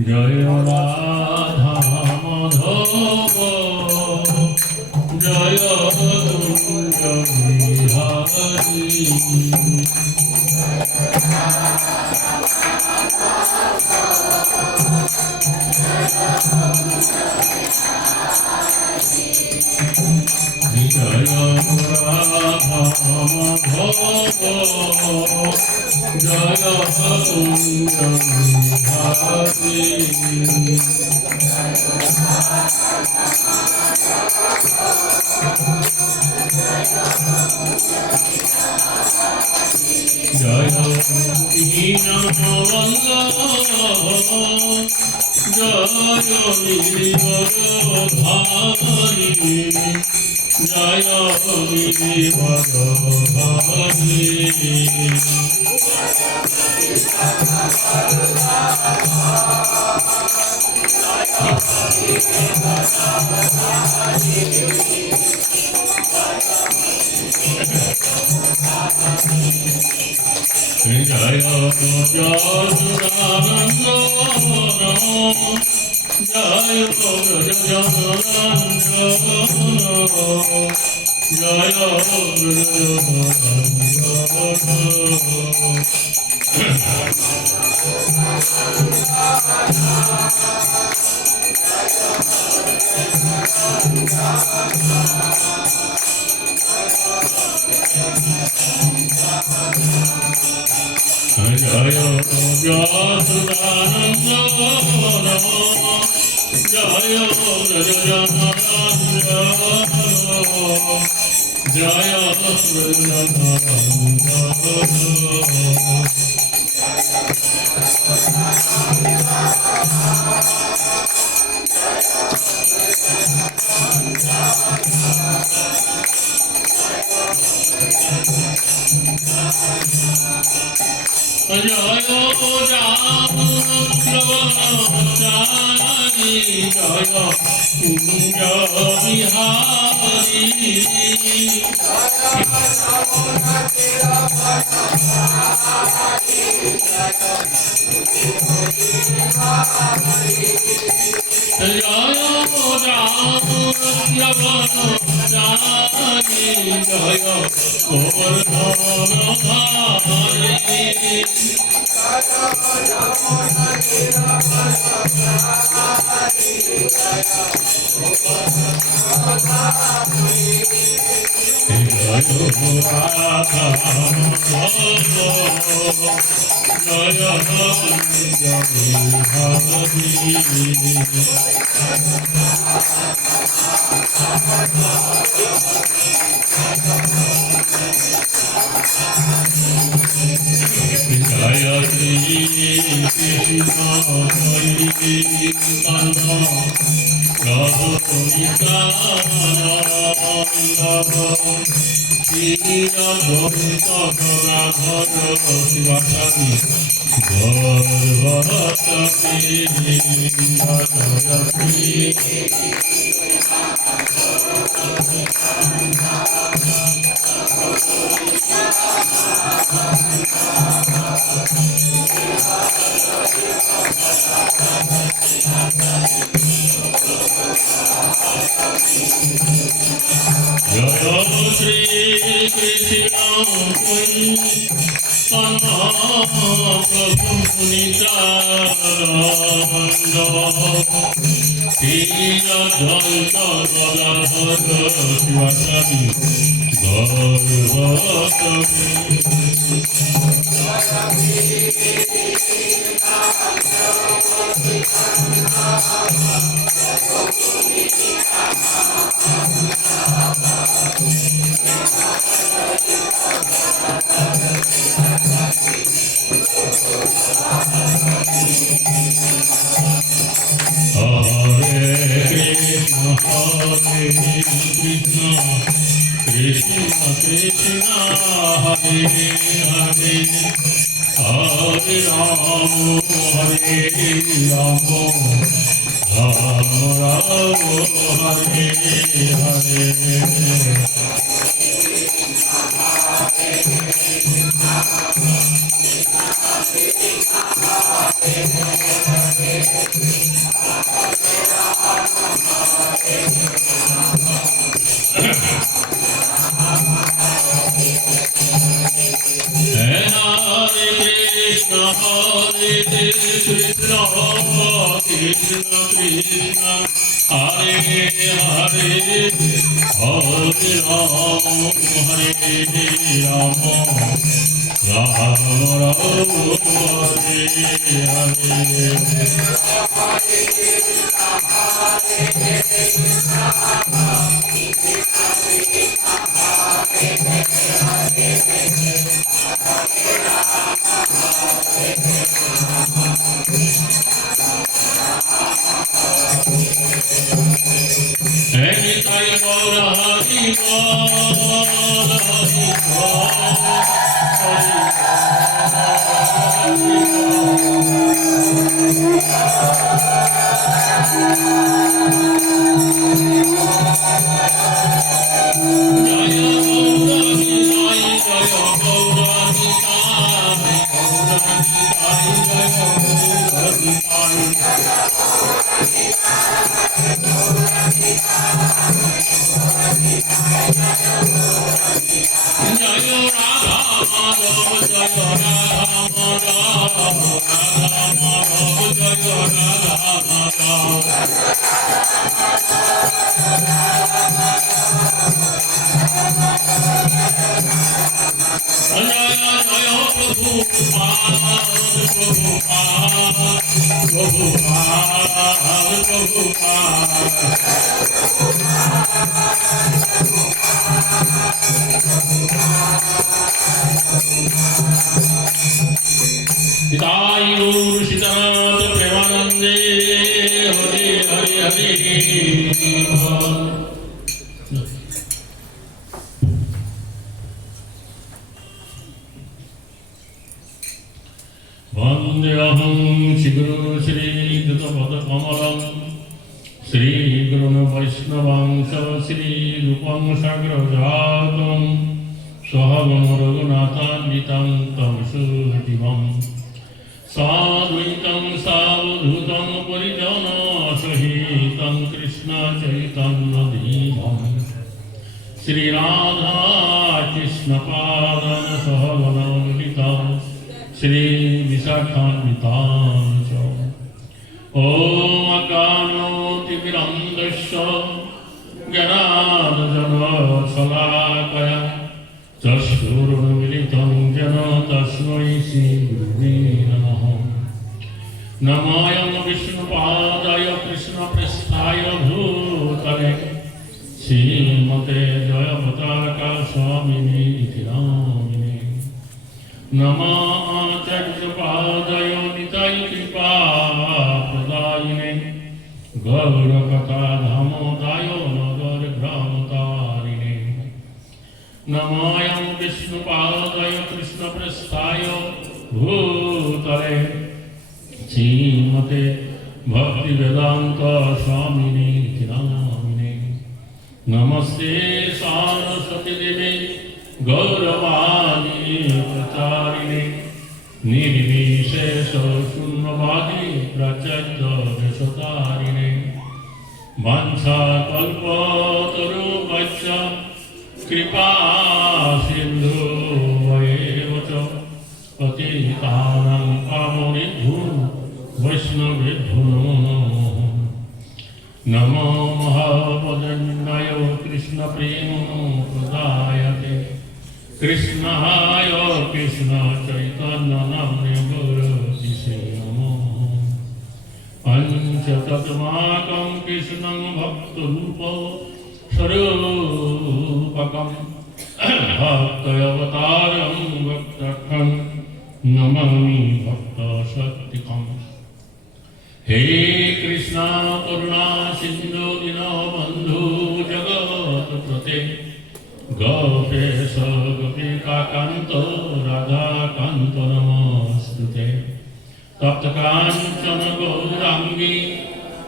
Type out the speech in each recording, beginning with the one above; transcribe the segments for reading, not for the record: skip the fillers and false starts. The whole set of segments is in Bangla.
জয় রাধা মাধব জয় কুঞ্জ বিহারী জয় রাধা মাধব জয় কুঞ্জ বিহারী জয় দীনবন্ধ জয় গিরিবরধারী জয় গিরিবরধারী জয় যদুরানন্দ জয় ব্রজরঞ্জন জয় জয় যদুরানন্দ জয় ব্রজরঞ্জন জয় ব্রজরঞ্জন জয় রামচরণচারী জয় কুঞ্জ বিহারী জয় রামচরণচারী জয় গোবর্ধনধারী জয় রাধা জয় জয় শ্রী কৃষ্ণ চৈতন্য প্রভু নিত্যানন্দ শ্রী অদ্বৈত গদাধর শিবাসাদি গর্ভবতী জয় শ্রী জয় শ্রী কৃষ্ণ প্রভু নিত্যানন্দ শ্রী অদ্বৈত গদাধর শিবাসাদি গর্ভবতী Hare Rama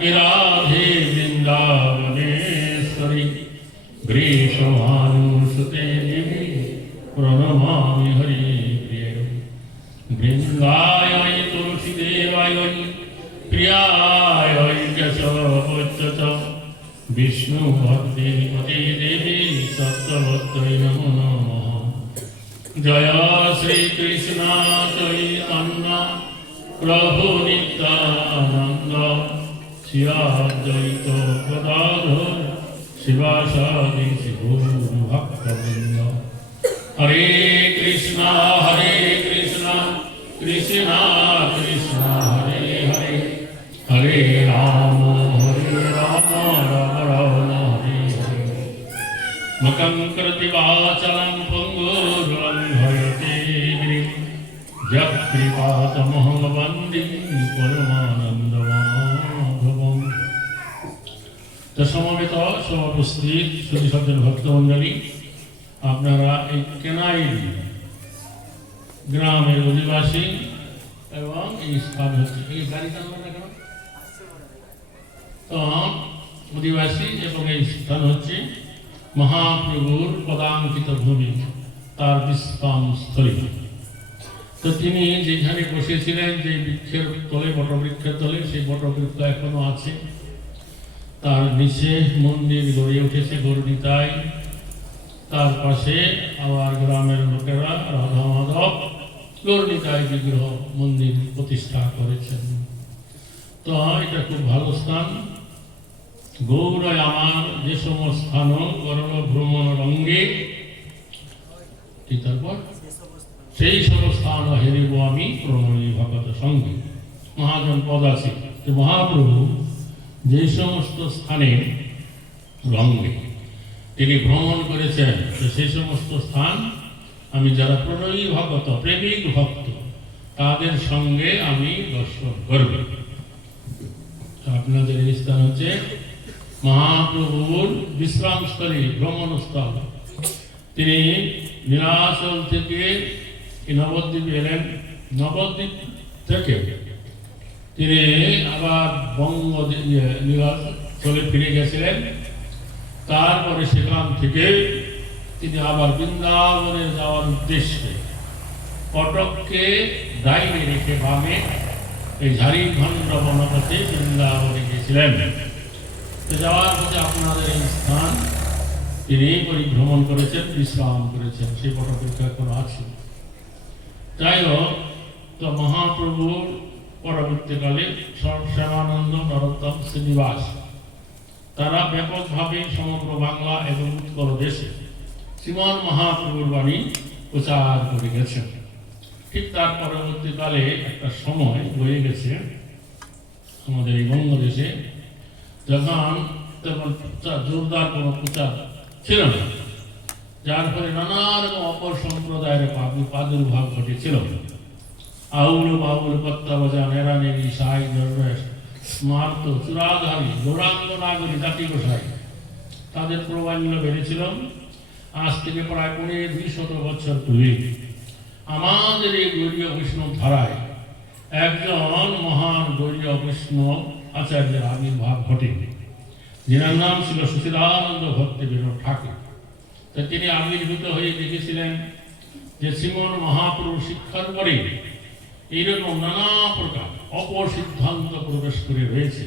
राधे वृंदावनेश्वरी ग्रीष्मानुसुते देवी प्रणमामि हरिप्रिये वृंदाय तुलसीदेवाय प्रियाय केशवोच्च विष्णुभक्ति पते देवी सत्यवत्यै नमो नमः जय श्री कृष्ण चैतन्य प्रभु नित्यानंद श्री अद्वैत गदाधर शिवासादि भक्तवृंद हरे कृष्णा कृष्णा कृष्णा हरे हरे हरे राम राम राम हरे हरे मकं कृति वाचलं पंगुर्लंघयते गिरिं यत्कृपातमहं वन्दे परमानन्दमाधवम्। तो समवेत समुपस्थित श्रुति सज्जन भक्तमंडली আপনারা এই কেনাইলি গ্রামের অধিবাসী এবং এই স্থান হচ্ছে এই গাড়িটার নাম কেন তো অধিবাসী এবং এই স্থান হচ্ছে মহাপ্রভুর পদাঙ্কিত ভূমি তার বিশ্রাম স্থলী। তো তিনি যেখানে বসেছিলেন যে বৃক্ষের তলে বটবৃক্ষের তলে সেই বটবৃক্ষ এখনো আছে, তার নিচে মন্দির গড়ে উঠেছে গৌরনীতায়, তার পাশে আবার গ্রামের লোকেরা রাধা মাধব গৌরনীতায় বিগ্রহ মন্দির প্রতিষ্ঠা করেছেন। তো এটা খুব ভালো স্থান। গৌরায় আমার যে সমস্ত স্থান করণ ভ্রমণ রঙ্গে তারপর সেই সব স্থান হেরিব আমি প্রণয়ী ভগত সঙ্গে। মহাজন পদ আছে যে মহাপ্রভু যে সমস্ত স্থানে রঙ্গে তিনি ভ্রমণ করেছেন সেই সমস্ত স্থান আমি যারা প্রণয়ী ভগত প্রেমিক ভক্ত তাদের সঙ্গে আমি দর্শন করব। আপনাদের এই স্থান হচ্ছে মহাপ্রভুর বিশ্রামস্থলী ভ্রমণস্থল। তিনি নীলাচল থেকে নবদ্বীপ এলেন, নবদ্বীপ থেকে তিনি আবার বঙ্গ নীলাচলে ফিরে গেছিলেন। তারপরে সেখান থেকে তিনি আবার বৃন্দাবনে যাওয়ার উদ্দেশ্যে কটককে ডাইনে রেখে বামে এই ঝাড়িখণ্ড বনপথে বৃন্দাবনে গিয়েছিলেন। তো যাওয়ার পথে আপনাদের এই স্থান তিনি পরিভ্রমণ করেছেন, বিশ্রাম করেছেন, সেই পটবৃক্ষ এখন আছে। যাই হোক, তো মহাপ্রভুর পরবর্তীকালে শ্যামানন্দ নরোত্তম শ্রীনিবাস তারা ব্যাপকভাবে সমগ্র বাংলা এবং উৎকল দেশে শ্রীমন মহাপ্রভুর বাণী প্রচার করে গেছেন। ঠিক তার পরবর্তীকালে একটা সময় বয়ে গেছে আমাদের এই বঙ্গদেশে, যখন তেমন জোরদার কোনো প্রচার ছিল না, যার ফলে নানা রকম অপর সম্প্রদায়ের প্রাদুর্ভাব ঘটেছিল। আউল বাউল পত্তা বাজা নেরানেরি সাই দরবেশ স্মার্ত চূড়াধারী গৌরাঙ্গ নাগরী জাতি গোসাই তাদের প্রবল্য বেড়েছিল। আজ থেকে প্রায় 200 বছর পূর্বে আমাদের এই গৌরীয় বৈষ্ণব ধারায় একজন মহান গৌরীয় বৈষ্ণব আচার্যের আবির্ভাব ঘটে, যার নাম ছিল সুচিদানন্দ ভক্তি বিনোদ ঠাকুর। তা তিনি আবির্ভূত হয়ে দেখেছিলেন যে শ্রীমন মহাপ্রভু শিক্ষার পরে এইরকম নানা প্রকার অপসিদ্ধান্ত প্রবেশ করে রয়েছে,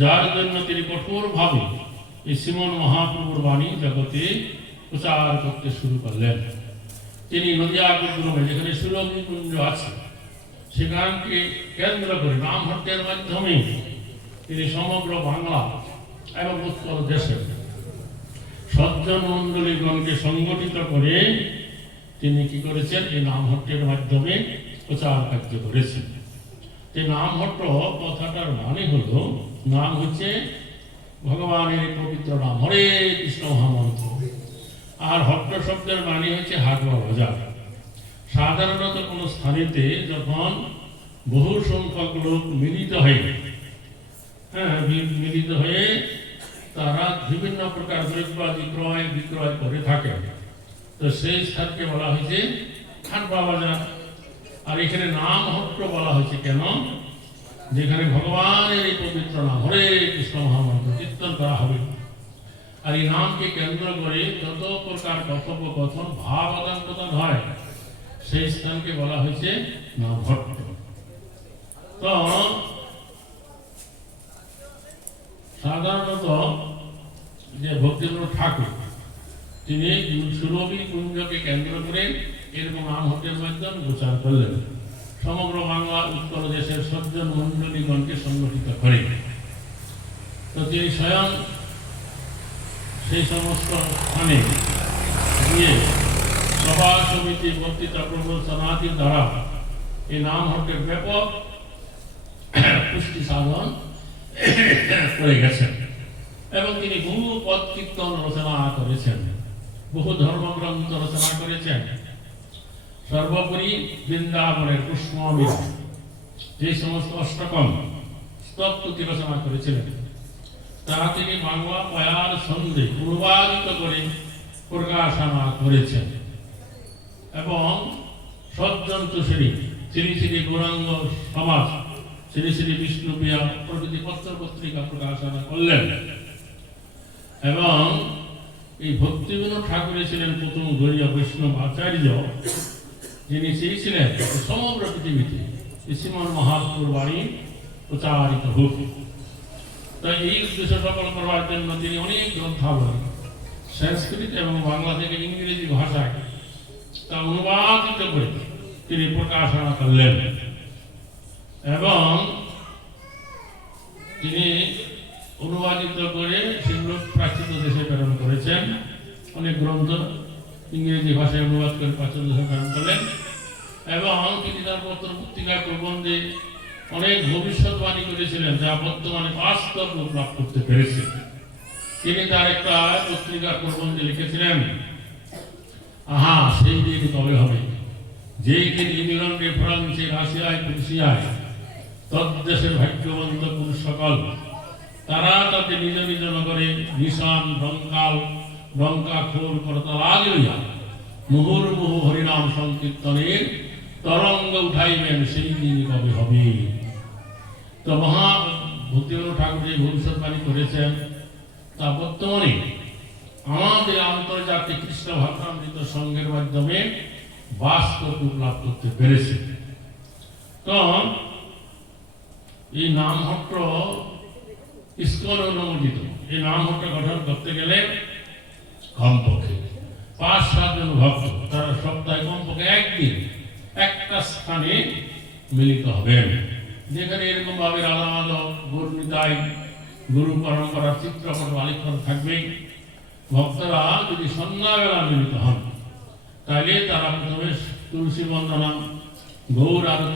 যার জন্য তিনি কঠোরভাবে এই শ্রীমন মহাপ্রভুর বাণী জগতে প্রচার করতে শুরু করলেন। তিনি নদিয়া গুরুগ্রামে যেখানে সুলভী কুঞ্জ আছে সেখানকে কেন্দ্র করে নামহট্টের মাধ্যমে তিনি সমগ্র বাংলা এবং উত্তর দেশের সজ্জন মণ্ডলীগণকে সংগঠিত করে তিনি কি করেছেন, এই নামহট্টের মাধ্যমে প্রচার কার্য করেছেন। এই নামহট্ট কথাটার মানে হলো, নাম হচ্ছে ভগবানের পবিত্র নাম হরে কৃষ্ণ মহামন্ত্র, আর হট্ট শব্দের মানে হচ্ছে হাট বা বাজার। সাধারণত কোনো স্থানেতে যখন বহু সংখ্যক লোক মিলিত হয়ে তারা বিভিন্ন প্রকার দ্রব্যাদি ক্রয় বিক্রয় করে থাকে, তো সেই স্থানকে বলা হয়েছে হাট বা বাজার। আর এখানে নাম হট্ট বলা হয়েছে কেন, যেখানে ভগবানের এই পবিত্র নাম হরে কৃষ্ণ মহামন্ত্র কীর্তন করা হবে। আর এই নামকে কেন্দ্র করে যত প্রকার কথোপকথন ভাব আদান প্রদান হয় সেই স্থানকে বলা হয়েছে নভট্ট। তো সাধারণত যে ভক্তিবিনোদ ঠাকুর তিনি সুরভি কুঞ্জকে কেন্দ্র করে এরকম নামহট্টের মাধ্যমে প্রচার করলেন, সমগ্র বাংলা উত্তর দেশের সজ্জন মণ্ডলীগণকে সংগঠিত করে। তো তিনি স্বয়ং সেই সমস্ত স্থানে গিয়ে সভা সমিতি বক্তৃতা প্রবচনাদির দ্বারা এই নামহট্টের ব্যাপক পুষ্টি সাধন করে গেছেন এবং তিনি বহু পদ কীর্তন রচনা করেছেন, বহু ধর্মগ্রন্থ রচনা করেছেন। সর্বোপরি বৃন্দাবনের পুষ্পমীরা যে সমস্ত অষ্টকম স্তবস্তুতি রচনা করেছিলেন তারা তিনি বাংলা পায়ার ছন্দে অনুবাদিত করে প্রকাশনা করেছেন এবং সজ্জন তুষারী শ্রী শ্রী গৌরাঙ্গ সমাজ, শ্রী শ্রী বিষ্ণুপ্রিয়া প্রভৃতি পত্র পত্রিকা প্রকাশনা করলেন। এবং এই ভক্তিবিনোদ ঠাকুর ছিলেন প্রথম গৌড়ীয় বৈষ্ণব আচার্য, যিনি চেয়েছিলেন সমগ্র পৃথিবীতে শ্রীমন মহাপ্রভুর বাণী প্রচারিত হোক। তাই এই উদ্দেশ্য সফল করার জন্য তিনি অনেক গ্রন্থাবলী সংস্কৃত এবং বাংলা থেকে ইংরেজি ভাষায় তা অনুবাদিত করে তিনি প্রকাশনা করলেন এবং তিনি অনুবাদিত করে সেগুলো প্রাচ্য দেশে প্রেরণ করেছেন। অনেক গ্রন্থ ইংরেজি ভাষায় অনুবাদ করে প্রাচ্য দেশে প্রেরণ করলেন এবং তিনি তার পত্র পত্রিকা প্রবন্ধে অনেক ভবিষ্যৎবাণী করেছিলেন যা বর্তমানে বাস্তব রূপ লাভ করতে পেরেছে। তিনি তার একটা পত্রিকার প্রবন্ধে লিখেছিলেন, আহা সেই দিন কবে হবে যেই দিন ইংল্যান্ডে, ফ্রান্সে, রাশিয়ায়, প্রুশিয়ায় তদ্দেশের ভাগ্যবন্ত পুরুষ সকল তারা তাদের নিজ নিজ নগরে নিশান ডঙ্কা খোল করতাল আদি লইয়া মুহুর্মুহু হরিনাম সংকীর্তনের তরঙ্গ উঠাইবেন, সেই দিন কবে হবে। তো মহা ভক্তিবিনোদ ঠাকুর যে ভবিষ্যৎবাণী করেছেন তা বর্তমানে আমাদের আন্তর্জাতিক কৃষ্ণ ভক্তামৃত সংঘের মাধ্যমে বাস্তব রূপ লাভ করতে পেরেছে। তো এই নামহট্ট ইস্কন অনুমোদিত। এই নামহট্ট গঠন করতে গেলে কমপক্ষে ৫-৭ জন ভক্ত তারা সপ্তাহে কমপক্ষে একদিন একটা স্থানে মিলিত হবেন, যেখানে এরকম ভাবে রাধা মাধব, গৌরনিতাই, গুরু পরম্পরার চিত্রপট আলিখ্যান থাকবে। ভক্তরা যদি সন্ধ্যাবেলা মিলিত হন তাহলে তারা প্রথমে তুলসী বন্দনা, গৌর আরতি